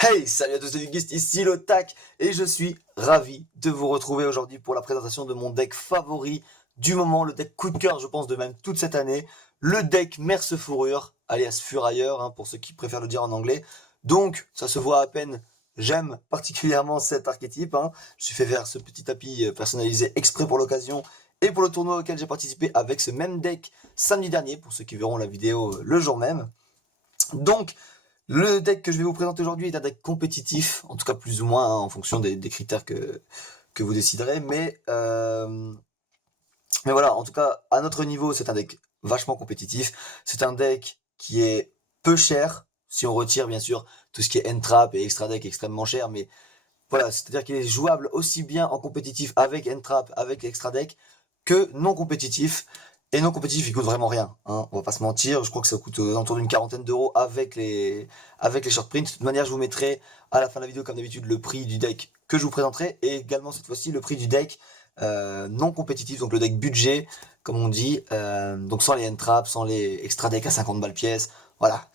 Hey, salut à tous les Geeks, ici le Tac, et je suis ravi de vous retrouver aujourd'hui pour la présentation de mon deck favori du moment, le deck coup de cœur je pense de même toute cette année, le deck Merce Fourrure, alias Furailleur, pour ceux qui préfèrent le dire en anglais. Donc, ça se voit à peine, j'aime particulièrement cet archétype, je me suis fait faire ce petit tapis personnalisé exprès pour l'occasion, et pour le tournoi auquel j'ai participé avec ce même deck samedi dernier, pour ceux qui verront la vidéo le jour même. Donc, le deck que je vais vous présenter aujourd'hui est un deck compétitif, en tout cas plus ou moins en fonction des critères que vous déciderez, mais voilà, en tout cas à notre niveau c'est un deck vachement compétitif, c'est un deck qui est peu cher, si on retire bien sûr tout ce qui est N-Trap et Extra Deck extrêmement cher, mais voilà, c'est-à-dire qu'il est jouable aussi bien en compétitif avec N-Trap, avec Extra Deck, que non compétitif. Et non compétitif, il coûte vraiment rien, on va pas se mentir, je crois que ça coûte autour d'une quarantaine d'euros avec les short prints. De toute manière, je vous mettrai à la fin de la vidéo, comme d'habitude, le prix du deck que je vous présenterai, et également cette fois-ci le prix du deck non compétitif, donc le deck budget, comme on dit, donc sans les N-Trap, sans les extra deck à 50 balles pièce, voilà,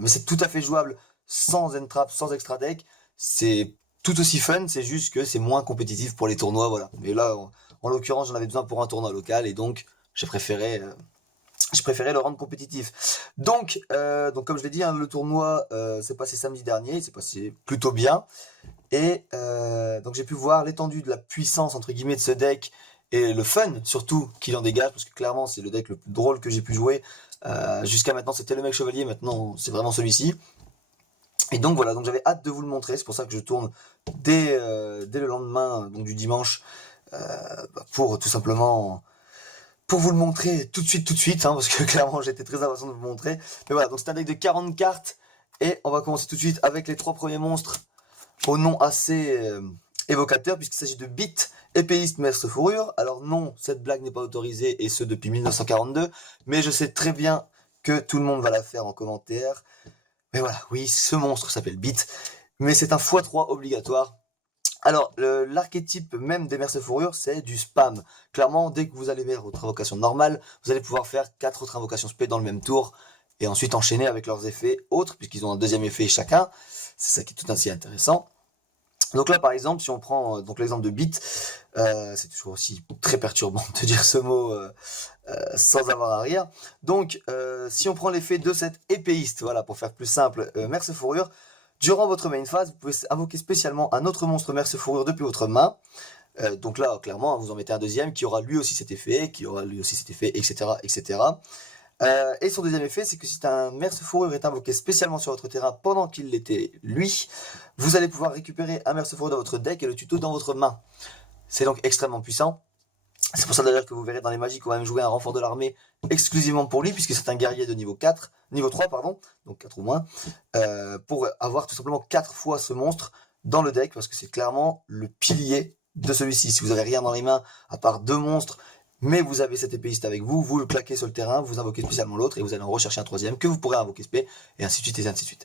mais c'est tout à fait jouable sans N-Trap, sans extra deck, c'est tout aussi fun, c'est juste que c'est moins compétitif pour les tournois, voilà. Mais là, en l'occurrence, j'en avais besoin pour un tournoi local, et donc j'ai préféré le rendre compétitif. Donc comme je l'ai dit, le tournoi s'est passé samedi dernier, il s'est passé plutôt bien. Et donc j'ai pu voir l'étendue de la puissance entre guillemets de ce deck et le fun surtout qu'il en dégage, parce que clairement c'est le deck le plus drôle que j'ai pu jouer. Jusqu'à maintenant c'était le mec chevalier, maintenant c'est vraiment celui-ci. Et donc voilà, donc j'avais hâte de vous le montrer, c'est pour ça que je tourne dès le lendemain, donc du dimanche, pour tout simplement pour vous le montrer tout de suite, parce que clairement j'étais très impatient de vous le montrer. Mais voilà, donc c'est un deck de 40 cartes, et on va commencer tout de suite avec les 3 premiers monstres au nom assez évocateur, puisqu'il s'agit de Beat, épéiste, Merce Fourrure. Alors non, cette blague n'est pas autorisée, et ce depuis 1942, mais je sais très bien que tout le monde va la faire en commentaire. Mais voilà, oui, ce monstre s'appelle Beat, mais c'est un x3 obligatoire. Alors, l'archétype même des Merce Fourrure, c'est du spam. Clairement, dès que vous allez vers votre invocation normale, vous allez pouvoir faire 4 autres invocations spé dans le même tour, et ensuite enchaîner avec leurs effets autres, puisqu'ils ont un deuxième effet chacun. C'est ça qui est tout ainsi intéressant. Donc là, par exemple, si on prend donc l'exemple de Beat, c'est toujours aussi très perturbant de dire ce mot sans avoir à rire. Donc, si on prend l'effet de cet épéiste, voilà, pour faire plus simple, Merce Fourrure, durant votre main phase, vous pouvez invoquer spécialement un autre monstre Merce Fourrure depuis votre main. Donc là, clairement, vous en mettez un deuxième qui aura lui aussi cet effet, etc., etc. Et son deuxième effet, c'est que si un Merce Fourrure est invoqué spécialement sur votre terrain pendant qu'il l'était lui, vous allez pouvoir récupérer un Merce Fourrure dans votre deck et le tuto dans votre main. C'est donc extrêmement puissant. C'est pour ça d'ailleurs que vous verrez dans les magiques qu'on va même jouer un renfort de l'armée exclusivement pour lui, puisque c'est un guerrier de niveau 3, pardon, donc 4 ou moins, pour avoir tout simplement 4 fois ce monstre dans le deck, parce que c'est clairement le pilier de celui-ci. Si vous avez rien dans les mains, à part 2 monstres, mais vous avez cet épéiste avec vous, vous le claquez sur le terrain, vous invoquez spécialement l'autre, et vous allez en rechercher un troisième, que vous pourrez invoquer spé, et ainsi de suite, et ainsi de suite.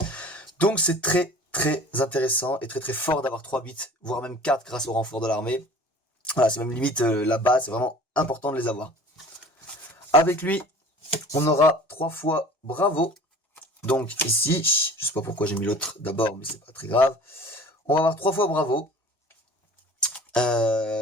Donc c'est très très intéressant, et très très fort d'avoir 3 bits, voire même 4 grâce au renfort de l'armée. Voilà, c'est même limite la base, c'est vraiment important de les avoir. Avec lui, on aura 3 fois Bravo. Donc ici, je sais pas pourquoi j'ai mis l'autre d'abord, mais c'est pas très grave. On va avoir 3 fois Bravo.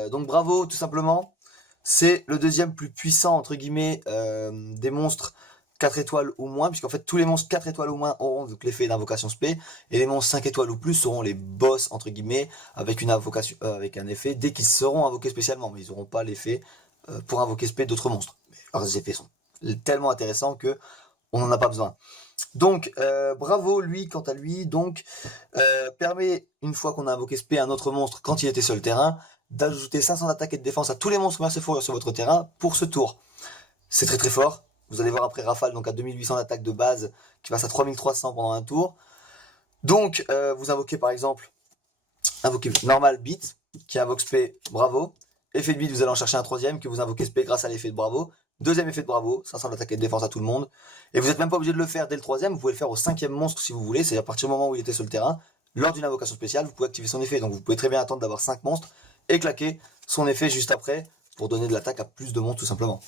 Donc Bravo, tout simplement, c'est le deuxième plus puissant, entre guillemets, des monstres 4 étoiles ou moins, puisqu'en fait tous les monstres 4 étoiles ou moins auront donc l'effet d'invocation spé, et les monstres 5 étoiles ou plus seront les boss, entre guillemets, avec une invocation, avec un effet dès qu'ils seront invoqués spécialement, mais ils n'auront pas l'effet pour invoquer spé d'autres monstres. Mais leurs effets sont tellement intéressants que on n'en a pas besoin. Donc Bravo, lui, quant à lui, donc permet, une fois qu'on a invoqué spé un autre monstre quand il était sur le terrain, d'ajouter 500 d'attaque et de défense à tous les monstres Merce Fourrure sur votre terrain pour ce tour. C'est très très fort. Vous allez voir après Rafale, donc à 2800 d'attaque de base, qui passe à 3300 pendant un tour. Donc, vous invoquez par exemple, invoquez normal Beat, qui invoque spé Bravo. Effet de Beat, vous allez en chercher un troisième, que vous invoquez spé grâce à l'effet de Bravo. Deuxième effet de Bravo, 500 d'attaque et de défense à tout le monde. Et vous n'êtes même pas obligé de le faire dès le troisième, vous pouvez le faire au 5e monstre si vous voulez, c'est-à-dire à partir du moment où il était sur le terrain. Lors d'une invocation spéciale, vous pouvez activer son effet. Donc vous pouvez très bien attendre d'avoir 5 monstres et claquer son effet juste après pour donner de l'attaque à plus de monstres tout simplement.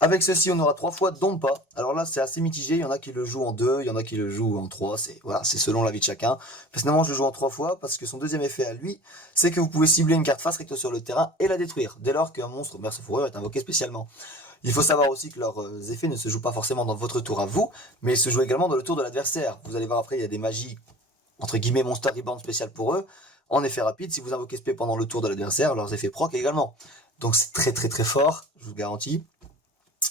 Avec ceci, on aura 3 fois Dompa. Alors là, c'est assez mitigé. Il y en a qui le jouent en 2, il y en a qui le jouent en 3. Voilà, c'est selon l'avis de chacun. Personnellement, je le joue en 3 fois parce que son deuxième effet à lui, c'est que vous pouvez cibler une carte face recto sur le terrain et la détruire, dès lors qu'un monstre Merce Fourrure est invoqué spécialement. Il faut savoir aussi que leurs effets ne se jouent pas forcément dans votre tour à vous, mais ils se jouent également dans le tour de l'adversaire. Vous allez voir après, il y a des magies, entre guillemets, Monster Rebound spéciales pour eux. En effet rapide, si vous invoquez SP pendant le tour de l'adversaire, leurs effets proc également. Donc c'est très très très fort, je vous garantis.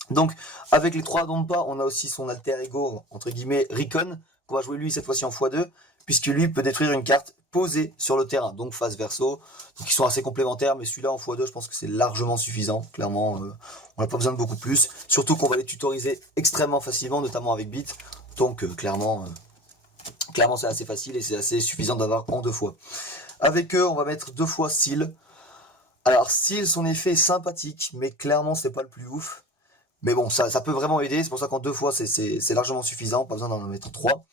Donc, avec les 3 Dompa, on a aussi son alter ego, entre guillemets, Recon, qu'on va jouer lui cette fois-ci en x2, puisque lui peut détruire une carte posée sur le terrain, donc face verso. Donc ils sont assez complémentaires, mais celui-là en x2, je pense que c'est largement suffisant. Clairement, on n'a pas besoin de beaucoup plus. Surtout qu'on va les tutoriser extrêmement facilement, notamment avec Bit. Donc clairement c'est assez facile et c'est assez suffisant d'avoir en 2 fois. Avec eux, on va mettre 2 fois Seal. Alors Seal, son effet est sympathique, mais clairement c'est pas le plus ouf. Mais bon, ça peut vraiment aider, c'est pour ça qu'en 2 fois c'est largement suffisant, pas besoin d'en mettre 3.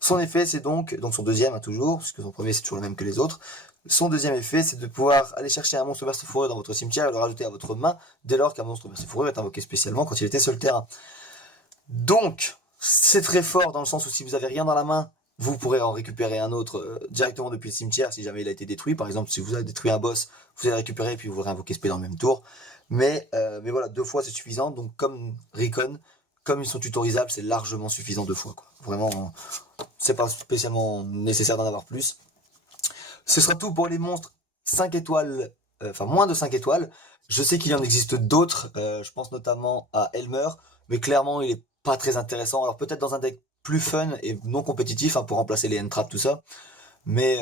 Son effet c'est donc son deuxième toujours, puisque son premier c'est toujours le même que les autres. Son deuxième effet c'est de pouvoir aller chercher un monstre Merce Fourrure dans votre cimetière et le rajouter à votre main, dès lors qu'un monstre Merce Fourrure est invoqué spécialement quand il était sur le terrain. Donc, c'est très fort dans le sens où si vous avez rien dans la main, vous pourrez en récupérer un autre directement depuis le cimetière si jamais il a été détruit. Par exemple, si vous avez détruit un boss, vous allez récupérer et puis vous réinvoquer SP dans le même tour. Mais voilà, 2 fois c'est suffisant. Donc comme Recon, comme ils sont tutorisables, c'est largement suffisant 2 fois, quoi. Vraiment, c'est pas spécialement nécessaire d'en avoir plus. Ce sera tout pour les monstres 5 étoiles, enfin moins de 5 étoiles. Je sais qu'il y en existe d'autres, je pense notamment à Elmer, mais clairement il est pas très intéressant. Alors peut-être dans un deck plus fun et non compétitif, hein, pour remplacer les end-traps, tout ça. Mais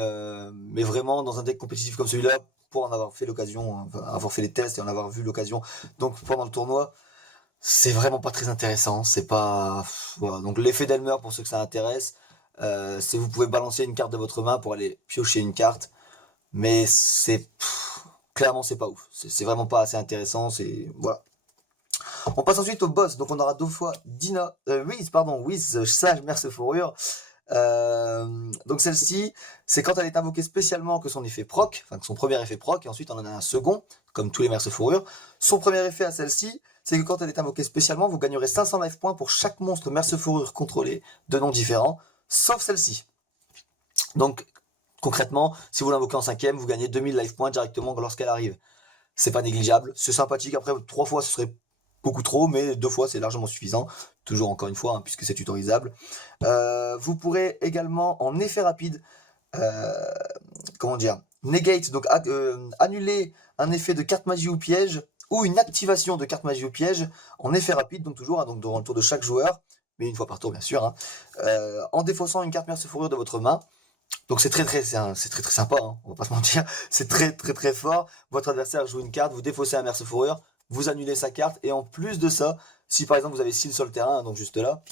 vraiment dans un deck compétitif comme celui-là, pour en avoir fait l'occasion, hein, avoir fait les tests et en avoir vu l'occasion, donc pendant le tournoi, c'est vraiment pas très intéressant. C'est pas... Voilà. Donc l'effet d'Elmer, pour ceux que ça intéresse, c'est vous pouvez balancer une carte de votre main pour aller piocher une carte. Mais c'est... Clairement, c'est pas ouf. C'est vraiment pas assez intéressant. C'est... Voilà. On passe ensuite au boss. Donc on aura 2 fois Wiz, Sage Merce Fourrure. Donc celle-ci, c'est quand elle est invoquée spécialement que son effet proc, enfin que son premier effet proc, et ensuite on en a un second, comme tous les Merce Fourrure. Son premier effet à celle-ci, c'est que quand elle est invoquée spécialement, vous gagnerez 500 life points pour chaque monstre Merce Fourrure contrôlé de noms différents, sauf celle-ci. Donc concrètement, si vous l'invoquez en 5ème, vous gagnez 2000 life points directement lorsqu'elle arrive. C'est pas négligeable, c'est sympathique. Après 3 fois ce serait beaucoup trop, mais 2 fois c'est largement suffisant. Toujours encore une fois, hein, puisque c'est tutorisable. Vous pourrez également en effet rapide, comment dire, negate, donc annuler un effet de carte magie ou piège, ou une activation de carte magie ou piège en effet rapide, donc toujours, hein, donc dans le tour de chaque joueur, mais une fois par tour bien sûr, hein, en défaussant une carte Merce Fourrure de votre main. Donc c'est très sympa, hein, on va pas se mentir, c'est très fort. Votre adversaire joue une carte, vous défaussez un Merce Fourrure, vous annulez sa carte, et en plus de ça, si par exemple vous avez Seal sur le terrain, donc juste là,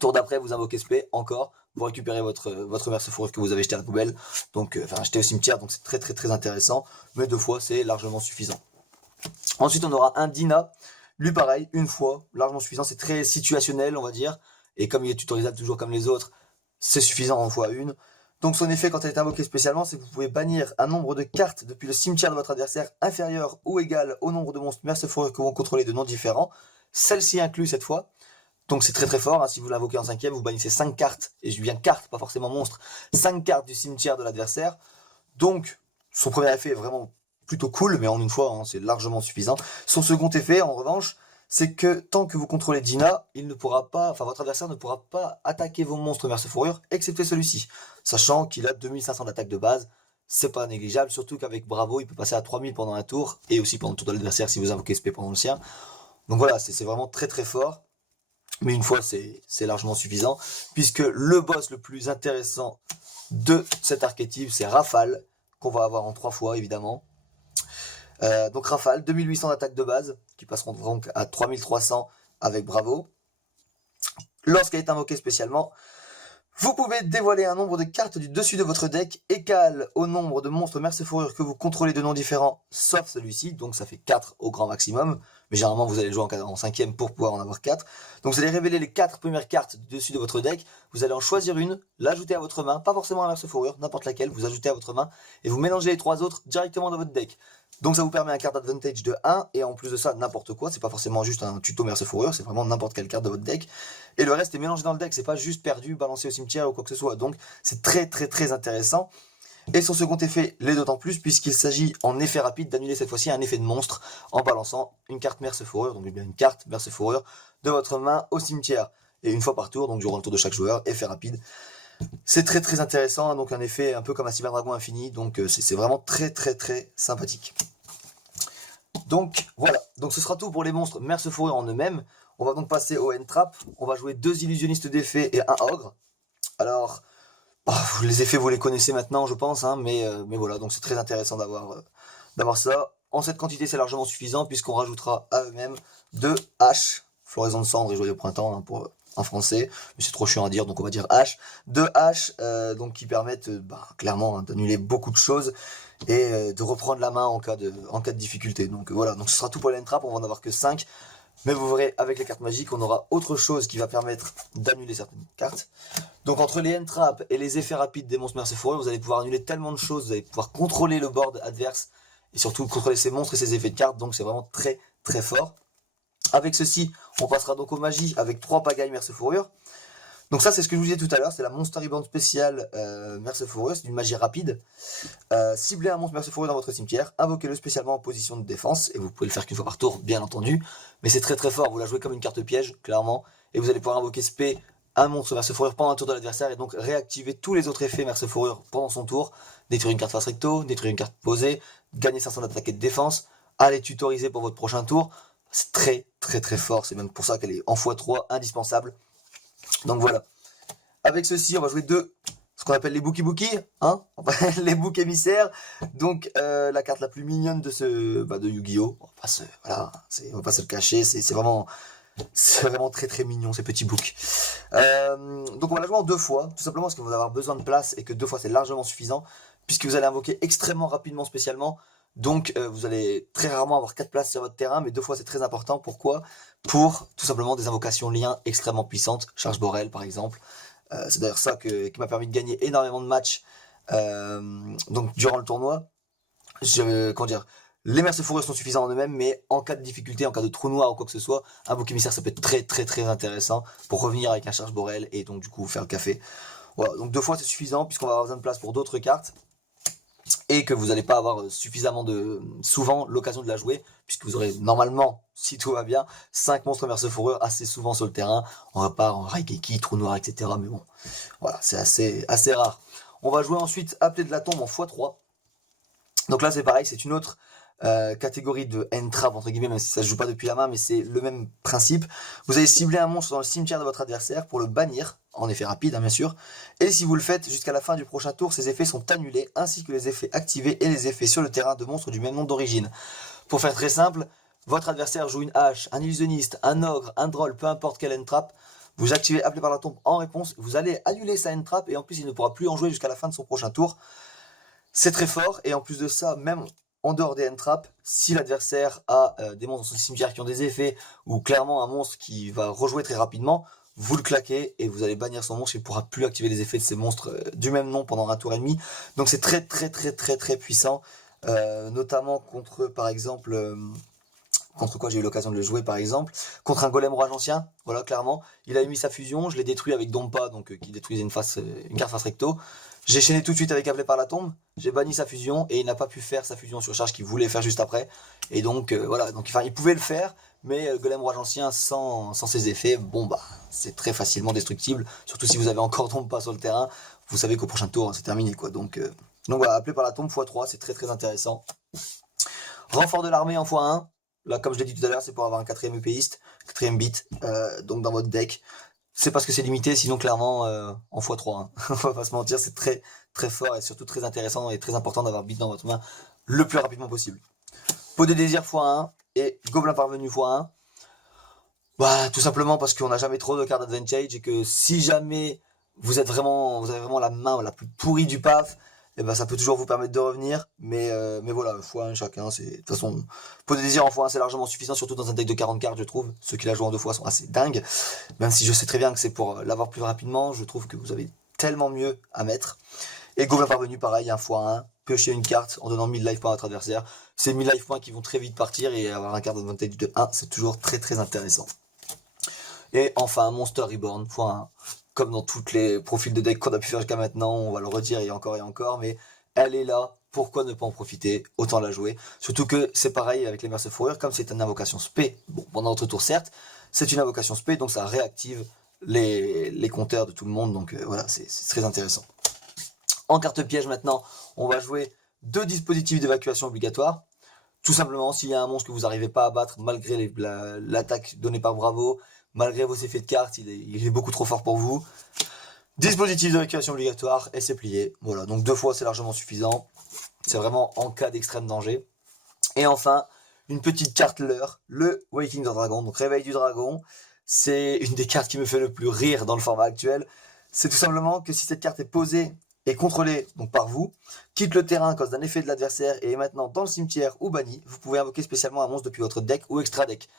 tour d'après vous invoquez SP encore, pour récupérer votre Merce Fourrure que vous avez jeté à la poubelle, donc enfin jeté au cimetière, donc c'est très intéressant, mais 2 fois c'est largement suffisant. Ensuite on aura un Dina, lui pareil, une fois, largement suffisant, c'est très situationnel on va dire, et comme il est tutorisable toujours comme les autres, c'est suffisant en fois une. Donc son effet quand elle est invoquée spécialement, c'est que vous pouvez bannir un nombre de cartes depuis le cimetière de votre adversaire inférieur ou égal au nombre de monstres Merce Fourrure que vous contrôlez de noms différents, celle-ci inclue cette fois. Donc c'est très fort, hein. Si vous l'invoquez en 5ème, vous bannissez 5 cartes, et je dis bien cartes, pas forcément monstres, 5 cartes du cimetière de l'adversaire. Donc son premier effet est vraiment plutôt cool, mais en une fois, hein, c'est largement suffisant. Son second effet, en revanche, c'est que tant que vous contrôlez Dina, il ne pourra pas, enfin votre adversaire ne pourra pas attaquer vos monstres Merce Fourrure, excepté celui-ci. Sachant qu'il a 2500 d'attaque de base, c'est pas négligeable, surtout qu'avec Bravo, il peut passer à 3000 pendant un tour, et aussi pendant le tour de l'adversaire si vous invoquez SP pendant le sien. Donc voilà, c'est vraiment très fort. Mais une fois, c'est largement suffisant, puisque le boss le plus intéressant de cet archétype, c'est Rafale, qu'on va avoir en 3 fois, évidemment. Donc Rafale, 2800 d'attaque de base, qui passeront donc à 3300 avec Bravo. Lorsqu'elle est invoquée spécialement, vous pouvez dévoiler un nombre de cartes du dessus de votre deck égal au nombre de monstres Merce Fourrure que vous contrôlez de noms différents, sauf celui-ci, donc ça fait 4 au grand maximum. Mais généralement, vous allez jouer en 5ème pour pouvoir en avoir 4. Donc vous allez révéler les 4 premières cartes du dessus de votre deck, vous allez en choisir une, l'ajouter à votre main, pas forcément un Merce Fourrure, n'importe laquelle, vous ajoutez à votre main, et vous mélangez les 3 autres directement dans votre deck. Donc ça vous permet un card advantage de 1, et en plus de ça, n'importe quoi, c'est pas forcément juste un tuto Merce Fourrure, c'est vraiment n'importe quelle carte de votre deck. Et le reste est mélangé dans le deck, c'est pas juste perdu, balancé au cimetière ou quoi que ce soit. Donc c'est très très très intéressant. Et son second effet l'est d'autant plus, puisqu'il s'agit en effet rapide d'annuler cette fois-ci un effet de monstre en balançant une carte Merce Fourrure, donc bien une carte Merce Fourrure de votre main au cimetière. Et une fois par tour, donc durant le tour de chaque joueur, effet rapide. C'est très très intéressant, donc un effet un peu comme un Cyberdragon infini, donc c'est vraiment très très très sympathique. Donc voilà, donc ce sera tout pour les monstres Merce Fourrure en eux-mêmes. On va donc passer au N-Trap, on va jouer 2 illusionnistes d'effet et un ogre. Alors, les effets vous les connaissez maintenant je pense, hein, mais voilà, donc c'est très intéressant d'avoir ça. En cette quantité c'est largement suffisant puisqu'on rajoutera à eux-mêmes 2 haches, floraison de cendre et joyeux printemps hein, pour en français, mais c'est trop chiant à dire donc on va dire haches. 2 haches donc qui permettent clairement hein, d'annuler beaucoup de choses et de reprendre la main en cas de difficulté. Donc voilà, donc ce sera tout pour l'N-Trap, on va en avoir que 5. Mais vous verrez, avec les cartes magiques, on aura autre chose qui va permettre d'annuler certaines cartes. Donc entre les N-Trap et les effets rapides des monstres Merce Fourrure, vous allez pouvoir annuler tellement de choses, vous allez pouvoir contrôler le board adverse, et surtout contrôler ses monstres et ses effets de cartes, donc c'est vraiment très très fort. Avec ceci, on passera donc aux magies avec 3 pagailles Merce Fourrure. Donc ça c'est ce que je vous disais tout à l'heure, c'est la Monster Rebound spéciale Merce Fourrure, c'est une magie rapide. Ciblez un monstre Merce Fourrure dans votre cimetière, invoquez-le spécialement en position de défense, et vous pouvez le faire qu'une fois par tour, bien entendu. Mais c'est très très fort, vous la jouez comme une carte piège, clairement, et vous allez pouvoir invoquer spé un monstre Merce Fourrure pendant un tour de l'adversaire, et donc réactiver tous les autres effets Merce Fourrure pendant son tour, détruire une carte face recto, détruire une carte posée, gagner 500 d'attaque et de défense, aller tutoriser pour votre prochain tour. C'est très très très fort, c'est même pour ça qu'elle est en x3 indispensable. Donc voilà. Avec ceci, on va jouer ce qu'on appelle les Bookie, hein, les boucs émissaires. Donc la carte la plus mignonne de de Yu-Gi-Oh! Voilà, on va pas se le cacher, c'est vraiment très très mignon ces petits books. Donc on va la jouer en 2 fois, tout simplement parce que vous allez avoir besoin de place et que 2 fois c'est largement suffisant, puisque vous allez invoquer extrêmement rapidement spécialement. Donc vous allez très rarement avoir 4 places sur votre terrain, mais 2 fois c'est très important. Pourquoi? Pour tout simplement des invocations liens extrêmement puissantes, Charge Borel par exemple. C'est d'ailleurs ça qui m'a permis de gagner énormément de matchs donc durant le tournoi. Comment dire, les Merce Fourrure sont suffisants en eux-mêmes, mais en cas de difficulté, en cas de trou noir ou quoi que ce soit, un bouc émissaire ça peut être très très très intéressant pour revenir avec un Charge Borel et donc du coup faire le café. Voilà, donc 2 fois c'est suffisant puisqu'on va avoir besoin de place pour d'autres cartes et que vous n'allez pas avoir suffisamment souvent l'occasion de la jouer, puisque vous aurez normalement, si tout va bien, 5 monstres Merce Fourrure assez souvent sur le terrain. On repart en Raigeki, trou noir, etc. Mais bon, voilà, c'est assez rare. On va jouer ensuite Appelé de la Tombe en x3. Donc là c'est pareil, c'est une autre catégorie de N-Trap entre guillemets, même si ça se joue pas depuis la main, mais c'est le même principe. Vous allez cibler un monstre dans le cimetière de votre adversaire pour le bannir, en effet rapide hein, bien sûr, et si vous le faites jusqu'à la fin du prochain tour, ces effets sont annulés, ainsi que les effets activés et les effets sur le terrain de monstres du même nom d'origine. Pour faire très simple, votre adversaire joue une hache, un illusionniste, un ogre, un droll, peu importe quel N-Trap, vous activez Appelé par la Tombe en réponse, vous allez annuler sa N-Trap, et en plus il ne pourra plus en jouer jusqu'à la fin de son prochain tour. C'est très fort, et en plus de ça, même en dehors des N-Trap, si l'adversaire a des monstres dans son cimetière qui ont des effets, ou clairement un monstre qui va rejouer très rapidement, vous le claquez et vous allez bannir son monstre, il ne pourra plus activer les effets de ces monstres du même nom pendant un tour et demi. Donc c'est très très très très très puissant, notamment contre par exemple... contre quoi j'ai eu l'occasion de le jouer par exemple, contre un golem roi ancien, voilà clairement, il a émis sa fusion, je l'ai détruit avec Dompa, donc qui détruisait une carte face recto, j'ai chaîné tout de suite avec Appelé par la Tombe, j'ai banni sa fusion et il n'a pas pu faire sa fusion sur charge qu'il voulait faire juste après, et donc voilà, donc enfin il pouvait le faire, mais golem roi ancien sans ses effets, bon bah c'est très facilement destructible, surtout si vous avez encore Dompa sur le terrain, vous savez qu'au prochain tour c'est terminé quoi, donc voilà, Appelé par la Tombe x3, c'est très très intéressant. Renfort de l'armée en x1, là, comme je l'ai dit tout à l'heure, c'est pour avoir un 4ème épéiste, 4ème bit, donc dans votre deck. C'est parce que c'est limité, sinon clairement en x3. Hein. On va pas se mentir, c'est très très fort et surtout très intéressant et très important d'avoir bit dans votre main le plus rapidement possible. Pot de désir x1 et Gobelin parvenu x1. Bah, tout simplement parce qu'on n'a jamais trop de cartes advantage et que si jamais vous avez vraiment la main la plus pourrie du PAF, et ben ça peut toujours vous permettre de revenir, mais voilà, x1 chacun, c'est de toute façon, Pot de désir en x1 c'est largement suffisant, surtout dans un deck de 40 cartes je trouve, ceux qui la jouent en 2 fois sont assez dingues, même si je sais très bien que c'est pour l'avoir plus rapidement, je trouve que vous avez tellement mieux à mettre, Et Gobelin Parvenu, pareil, 1x1, piocher une carte en donnant 1000 life points à votre adversaire. Ces 1000 life points qui vont très vite partir et avoir un card d'advantage de 1, c'est toujours très très intéressant. Et enfin, Monster Reborn, x1. Comme dans tous les profils de deck qu'on a pu faire jusqu'à maintenant, on va le redire et encore, mais elle est là, pourquoi ne pas en profiter, autant la jouer. Surtout que c'est pareil avec les Merce Fourrure, comme c'est une invocation spé, bon, pendant votre tour certes, c'est une invocation spé, donc ça réactive les compteurs de tout le monde, donc voilà, c'est très intéressant. En carte piège maintenant, on va jouer 2 dispositifs d'évacuation obligatoires. Tout simplement, s'il y a un monstre que vous n'arrivez pas à battre, malgré l'attaque donnée par Bravo, malgré vos effets de cartes, il est beaucoup trop fort pour vous. Dispositif d'évacuation obligatoire et c'est plié. Voilà, donc 2 fois c'est largement suffisant. C'est vraiment en cas d'extrême danger. Et enfin, une petite carte leurre, le Waking the Dragon, donc Réveil du Dragon. C'est une des cartes qui me fait le plus rire dans le format actuel. C'est tout simplement que si cette carte est posée et contrôlée donc par vous, quitte le terrain à cause d'un effet de l'adversaire et est maintenant dans le cimetière ou banni, vous pouvez invoquer spécialement un monstre depuis votre deck ou extra deck.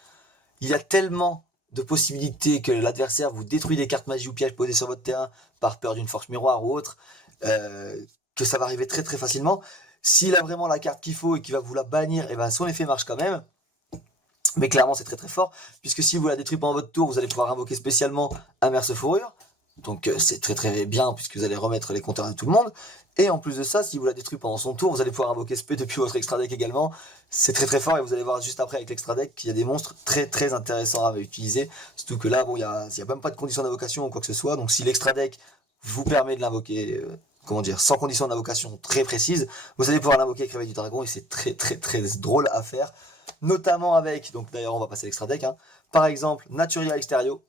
Il y a tellement de possibilités que l'adversaire vous détruit des cartes magie ou pièges posées sur votre terrain par peur d'une force miroir ou autre, que ça va arriver très très facilement. S'il a vraiment la carte qu'il faut et qu'il va vous la bannir, et ben son effet marche quand même. Mais clairement c'est très très fort, puisque si vous la détruisez pendant votre tour, vous allez pouvoir invoquer spécialement un Merce Fourrure. Donc c'est très très bien, puisque vous allez remettre les compteurs de tout le monde. Et en plus de ça, si vous la détruisez pendant son tour, vous allez pouvoir invoquer spé depuis votre extra deck également. C'est très très fort et vous allez voir juste après avec l'extra deck qu'il y a des monstres très très intéressants à utiliser. Surtout que là, bon, il y a même pas de condition d'invocation ou quoi que ce soit. Donc si l'extra deck vous permet de l'invoquer, sans condition d'invocation très précise, vous allez pouvoir l'invoquer avec Réveil du Dragon et c'est très très très drôle à faire. Notamment avec, donc d'ailleurs on va passer l'extra deck, par exemple Naturia Exterio.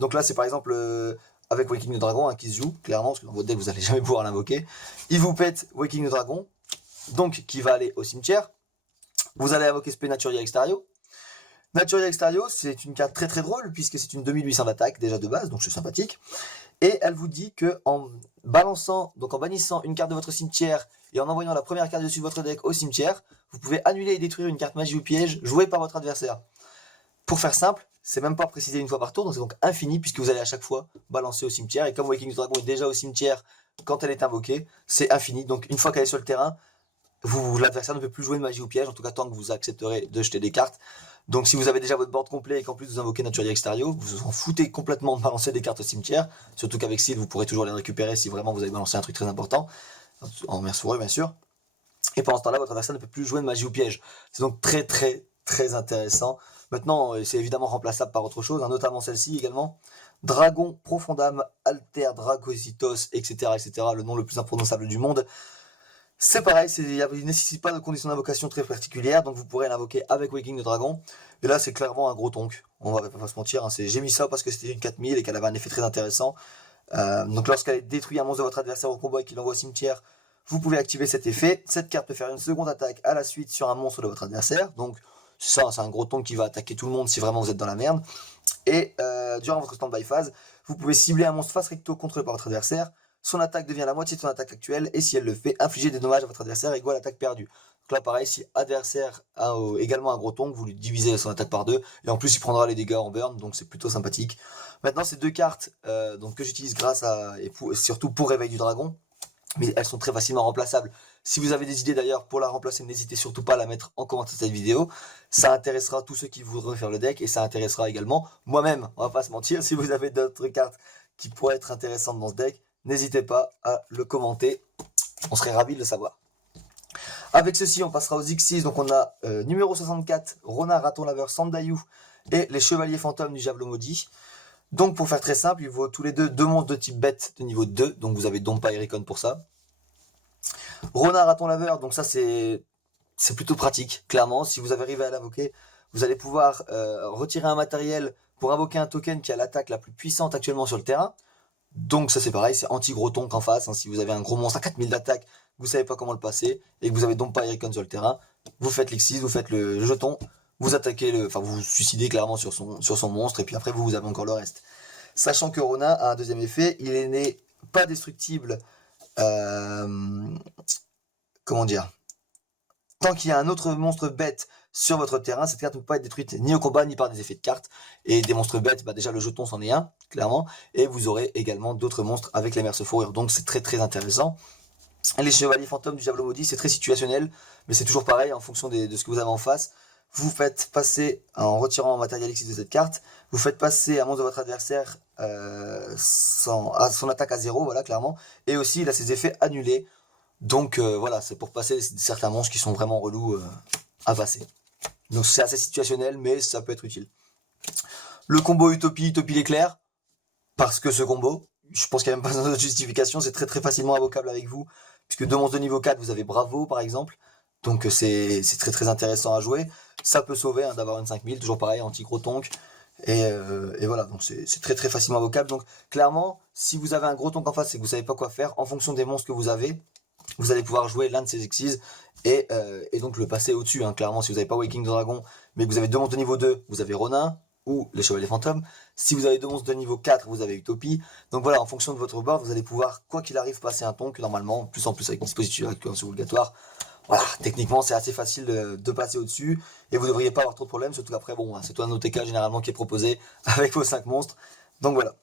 Donc là c'est par exemple avec Waking the Dragon qui se joue, clairement, parce que dans votre deck vous n'allez jamais pouvoir l'invoquer. Il vous pète Waking the Dragon, donc qui va aller au cimetière. Vous allez invoquer spé Naturia Exterio. Naturia Exterio, c'est une carte très très drôle, puisque c'est une 2800 d'attaque, déjà de base, donc c'est sympathique. Et elle vous dit que en bannissant une carte de votre cimetière et en envoyant la première carte dessus de votre deck au cimetière, vous pouvez annuler et détruire une carte magie ou piège jouée par votre adversaire. Pour faire simple, c'est même pas précisé une fois par tour, donc c'est donc infini, puisque vous allez à chaque fois balancer au cimetière. Et comme Waking the Dragon est déjà au cimetière quand elle est invoquée, c'est infini. Donc une fois qu'elle est sur le terrain, l'adversaire ne peut plus jouer de magie ou piège, en tout cas tant que vous accepterez de jeter des cartes. Donc si vous avez déjà votre board complet et qu'en plus vous invoquez Naturia Exterio, vous vous en foutez complètement de balancer des cartes au cimetière. Surtout qu'avec Seal, vous pourrez toujours les récupérer si vraiment vous avez balancé un truc très important. En Merce Fourrure, bien sûr. Et pendant ce temps-là, votre adversaire ne peut plus jouer de magie ou piège. C'est donc très très très intéressant. Maintenant, c'est évidemment remplaçable par autre chose, notamment celle-ci également. Dragon, Profondam, Alter, Dragositos, etc., etc., le nom le plus imprononçable du monde. C'est pareil, il ne nécessite pas de conditions d'invocation très particulières, donc vous pourrez l'invoquer avec Waking the Dragon. Et là, c'est clairement un gros tonk. On va pas se mentir, j'ai mis ça parce que c'était une 4000 et qu'elle avait un effet très intéressant. Donc lorsqu'elle détruit un monstre de votre adversaire au combat et qu'il l'envoie au cimetière, vous pouvez activer cet effet. Cette carte peut faire une seconde attaque à la suite sur un monstre de votre adversaire. Donc c'est ça, c'est un gros tonk qui va attaquer tout le monde si vraiment vous êtes dans la merde. Et durant votre stand-by phase, vous pouvez cibler un monstre face recto contrôlé par votre adversaire. Son attaque devient la moitié de son attaque actuelle, et si elle le fait, infliger des dommages à votre adversaire égale à l'attaque perdue. Donc là, pareil, si adversaire a également un gros tonk, vous lui divisez son attaque par 2, et en plus, il prendra les dégâts en burn, donc c'est plutôt sympathique. Maintenant, ces 2 cartes donc, que j'utilise grâce à, et surtout pour Réveil du Dragon, mais elles sont très facilement remplaçables. Si vous avez des idées d'ailleurs pour la remplacer, n'hésitez surtout pas à la mettre en commentaire de cette vidéo. Ça intéressera tous ceux qui voudraient faire le deck, et ça intéressera également moi-même, on va pas se mentir. Si vous avez d'autres cartes qui pourraient être intéressantes dans ce deck, n'hésitez pas à le commenter, on serait ravis de le savoir. Avec ceci, on passera aux X6, donc on a numéro 64, Rona, Raton Laveur, Sandayou et les Chevaliers Fantômes du Javelot Maudit. Donc pour faire très simple, il vaut tous les deux monstres de type bête de niveau 2, donc vous avez Dompa et Recon pour ça. Rona, Raton Laveur, donc ça c'est plutôt pratique, clairement. Si vous avez arrivé à l'invoquer, vous allez pouvoir retirer un matériel pour invoquer un token qui a l'attaque la plus puissante actuellement sur le terrain. Donc ça c'est pareil, c'est anti-gros tonk en face. Si vous avez un gros monstre à 4000 d'attaque, vous savez pas comment le passer, et que vous avez donc pas Recon sur le terrain, vous faites l'X6, vous faites le jeton, vous attaquez vous vous suicidez clairement sur son monstre, et puis après vous avez encore le reste. Sachant que Rona a un deuxième effet, il est né pas destructible, comment dire, tant qu'il y a un autre monstre bête sur votre terrain, cette carte ne peut pas être détruite ni au combat ni par des effets de cartes. Et des monstres bêtes, déjà le jeton c'en est un, clairement. Et vous aurez également d'autres monstres avec les Merce Fourrure. Donc c'est très très intéressant. Les chevaliers fantômes du javelot maudit, c'est très situationnel, mais c'est toujours pareil en fonction de ce que vous avez en face. Vous faites passer, en retirant un matériel X de cette carte, vous faites passer un monstre de votre adversaire son attaque à 0, voilà, clairement. Et aussi, il a ses effets annulés. Donc voilà, c'est pour passer certains monstres qui sont vraiment relous à passer. Donc c'est assez situationnel, mais ça peut être utile. Le combo Utopie l'éclair, parce que ce combo, je pense qu'il n'y a même pas besoin de justification, c'est très très facilement invocable avec vous, puisque deux monstres de niveau 4, vous avez Bravo par exemple, donc c'est très très intéressant à jouer. Ça peut sauver hein, d'avoir une 5000, toujours pareil, anti-gros tonk, et voilà, donc c'est très très facilement invocable. Donc clairement, si vous avez un gros tonk en face et que vous savez pas quoi faire, en fonction des monstres que vous avez, vous allez pouvoir jouer l'un de ces exis et donc le passer au-dessus. Hein. Clairement, si vous n'avez pas Waking Dragon, mais que vous avez deux monstres de niveau 2, vous avez Ronin ou les Chevaliers Fantômes. Si vous avez deux monstres de niveau 4, vous avez Utopie. Donc voilà, en fonction de votre board, vous allez pouvoir, quoi qu'il arrive, passer un tonk normalement, plus en plus avec un dispositif obligatoire. Voilà, techniquement, c'est assez facile de passer au-dessus et vous ne devriez pas avoir trop de problèmes, surtout qu'après, bon, c'est toi un OTK généralement qui est proposé avec vos 5 monstres. Donc voilà.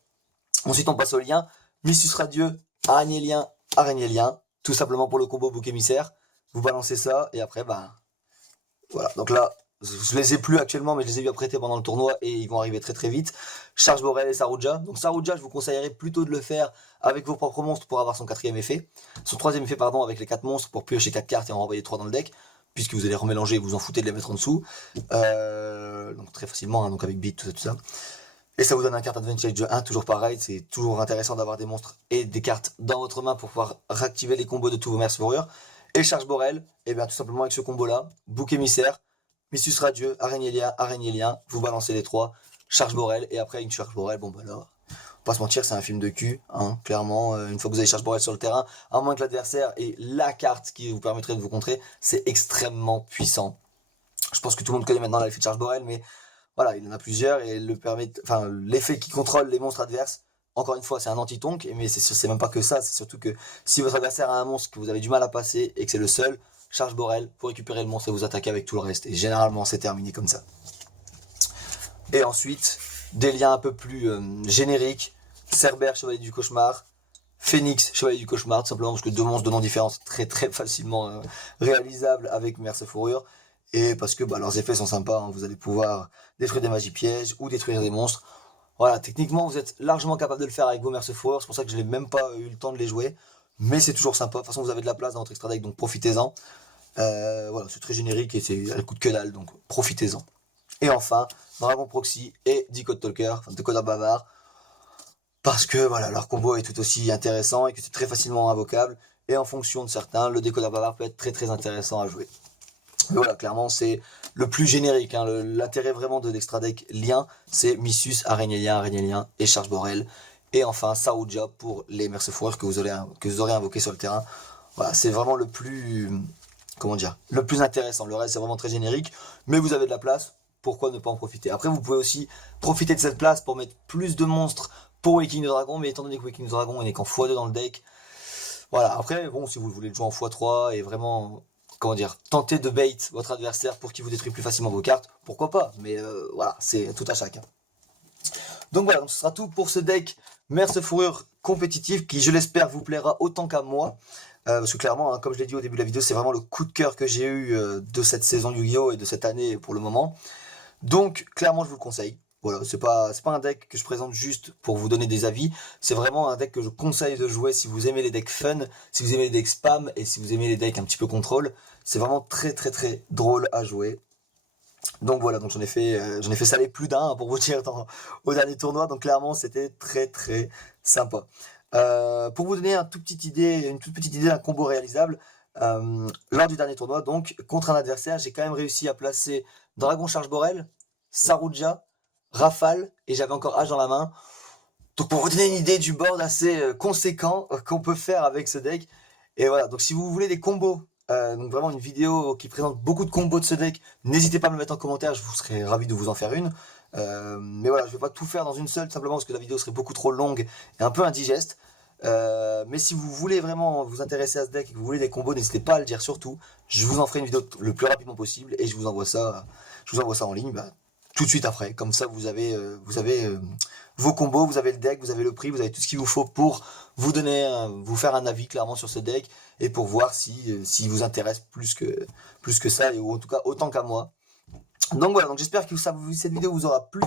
Ensuite, on passe au lien. Missus Radieux, Araignée Lien. Tout simplement pour le combo bouc émissaire. Vous balancez ça et après, bah, voilà. Donc là, je les ai plus actuellement, mais je les ai eu à prêter pendant le tournoi et ils vont arriver très très vite. Charge Borel et Sarouja. Donc Sarouja, je vous conseillerais plutôt de le faire avec vos propres monstres pour avoir son quatrième effet. Son troisième effet, pardon, avec les 4 monstres pour piocher 4 cartes et en renvoyer 3 dans le deck. Puisque vous allez remélanger et vous en foutez de les mettre en dessous. Donc très facilement, hein, donc avec beat, tout ça. Et ça vous donne un carte advantage de 1, toujours pareil, c'est toujours intéressant d'avoir des monstres et des cartes dans votre main pour pouvoir réactiver les combos de tous vos Merce Fourrure. Et Charge Borel, et bien tout simplement avec ce combo là, Bouc Émissaire, Missus Radieux, Araignée Lien, vous balancez les 3, Charge Borel, et après une Charge Borel, bon bah là, pas se mentir, c'est un film de cul, hein, clairement, une fois que vous avez Charge Borel sur le terrain, à moins que l'adversaire ait la carte qui vous permettrait de vous contrer, c'est extrêmement puissant. Je pense que tout le monde connaît maintenant l'effet de Charge Borel, mais voilà, il en a plusieurs et l'effet qui contrôle les monstres adverses, encore une fois, c'est un anti-tonk, mais c'est même pas que ça, c'est surtout que si votre adversaire a un monstre que vous avez du mal à passer et que c'est le seul, charge Borel, pour récupérer le monstre et vous attaquer avec tout le reste. Et généralement, c'est terminé comme ça. Et ensuite, des liens un peu plus génériques, Cerbère, Chevalier du Cauchemar, Phoenix, Chevalier du Cauchemar, tout simplement parce que deux monstres de noms différents, c'est très très facilement réalisable avec Merce Fourrure. Et parce que bah, leurs effets sont sympas, hein. Vous allez pouvoir détruire des magies pièges ou détruire des monstres. Voilà, techniquement vous êtes largement capable de le faire avec vos Merce Fourrure, c'est pour ça que je n'ai même pas eu le temps de les jouer. Mais c'est toujours sympa, de toute façon vous avez de la place dans votre extra deck, donc profitez-en. Voilà, c'est très générique et elle coûte que dalle, donc profitez-en. Et enfin, Dragon Proxy et Decode Talker, enfin Décodeur Bavard, parce que voilà, leur combo est tout aussi intéressant et que c'est très facilement invocable. Et en fonction de certains, le Décodeur Bavard peut être très très intéressant à jouer. Mais voilà, clairement, c'est le plus générique. Hein. L'intérêt vraiment de l'extra deck lien, c'est Missus, Araignée Lien et Charge Borel. Et enfin, Sarouja pour les Merce Fourrure que vous aurez invoqué sur le terrain. Voilà, c'est vraiment le plus, comment dire, le plus intéressant. Le reste, c'est vraiment très générique, mais vous avez de la place. Pourquoi ne pas en profiter? Après, vous pouvez aussi profiter de cette place pour mettre plus de monstres pour Waking the Dragon, mais étant donné que Waking the Dragon n'est qu'en x2 dans le deck, voilà. Après, bon, si vous voulez le jouer en x3 et vraiment, comment dire, tenter de bait votre adversaire pour qu'il vous détruise plus facilement vos cartes, pourquoi pas? Mais voilà, c'est tout à chacun. Donc voilà, donc ce sera tout pour ce deck Merce Fourrure compétitif qui, je l'espère, vous plaira autant qu'à moi. Parce que clairement, hein, comme je l'ai dit au début de la vidéo, c'est vraiment le coup de cœur que j'ai eu de cette saison Yu-Gi-Oh! Et de cette année pour le moment. Donc clairement, je vous le conseille. Voilà, c'est pas un deck que je présente juste pour vous donner des avis. C'est vraiment un deck que je conseille de jouer si vous aimez les decks fun, si vous aimez les decks spam et si vous aimez les decks un petit peu contrôle. C'est vraiment très très très drôle à jouer. Donc voilà, donc j'en ai fait saler plus d'un hein, pour vous dire au dernier tournoi. Donc clairement, c'était très très sympa. Pour vous donner une toute petite idée d'un combo réalisable, lors du dernier tournoi, donc contre un adversaire, j'ai quand même réussi à placer Dragon Charge Borel, Sarouja, Rafale et j'avais encore H dans la main. Donc pour vous donner une idée du board assez conséquent qu'on peut faire avec ce deck. Et voilà, donc si vous voulez des combos, donc vraiment une vidéo qui présente beaucoup de combos de ce deck, n'hésitez pas à me le mettre en commentaire, je vous serais ravi de vous en faire une. Mais voilà, je vais pas tout faire dans une seule, simplement parce que la vidéo serait beaucoup trop longue et un peu indigeste. Mais si vous voulez vraiment vous intéresser à ce deck et que vous voulez des combos, n'hésitez pas à le dire surtout. Je vous en ferai une vidéo le plus rapidement possible et je vous envoie ça en ligne tout de suite après. Comme ça, vous avez vos combos, vous avez le deck, vous avez le prix, vous avez tout ce qu'il vous faut pour vous donner, vous faire un avis clairement sur ce deck et pour voir si vous intéresse plus que ça, ou en tout cas autant qu'à moi. Donc voilà, donc j'espère que cette vidéo vous aura plu.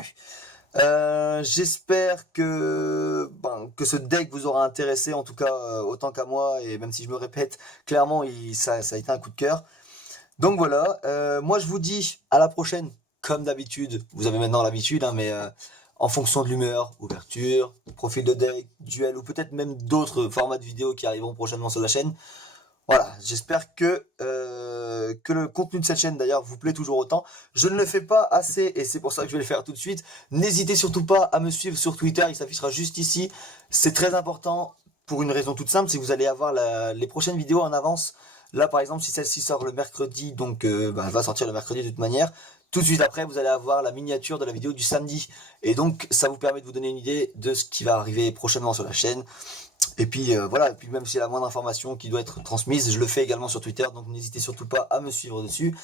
J'espère que ce deck vous aura intéressé, en tout cas autant qu'à moi, et même si je me répète, clairement ça a été un coup de cœur. Donc voilà, moi je vous dis à la prochaine, comme d'habitude, vous avez maintenant l'habitude, hein, mais en fonction de l'humeur, ouverture, profil de deck, duel, ou peut-être même d'autres formats de vidéos qui arriveront prochainement sur la chaîne. Voilà, j'espère que le contenu de cette chaîne d'ailleurs vous plaît toujours autant. Je ne le fais pas assez et c'est pour ça que je vais le faire tout de suite. N'hésitez surtout pas à me suivre sur Twitter, il s'affichera juste ici. C'est très important pour une raison toute simple, c'est que vous allez avoir les prochaines vidéos en avance. Là par exemple, si celle-ci sort le mercredi, donc elle va sortir le mercredi de toute manière. Tout de suite après, vous allez avoir la miniature de la vidéo du samedi. Et donc, ça vous permet de vous donner une idée de ce qui va arriver prochainement sur la chaîne. Et puis voilà, et puis même s'il y a la moindre information qui doit être transmise, je le fais également sur Twitter, donc n'hésitez surtout pas à me suivre dessus.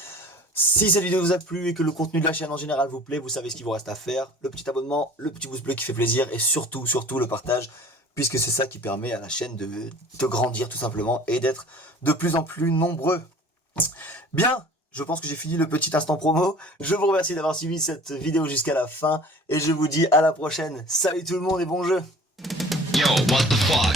Si cette vidéo vous a plu et que le contenu de la chaîne en général vous plaît, vous savez ce qu'il vous reste à faire. Le petit abonnement, le petit pouce bleu qui fait plaisir et surtout le partage, puisque c'est ça qui permet à la chaîne de grandir tout simplement et d'être de plus en plus nombreux. Bien, je pense que j'ai fini le petit instant promo. Je vous remercie d'avoir suivi cette vidéo jusqu'à la fin et je vous dis à la prochaine. Salut tout le monde et bon jeu! Yo, what the fuck?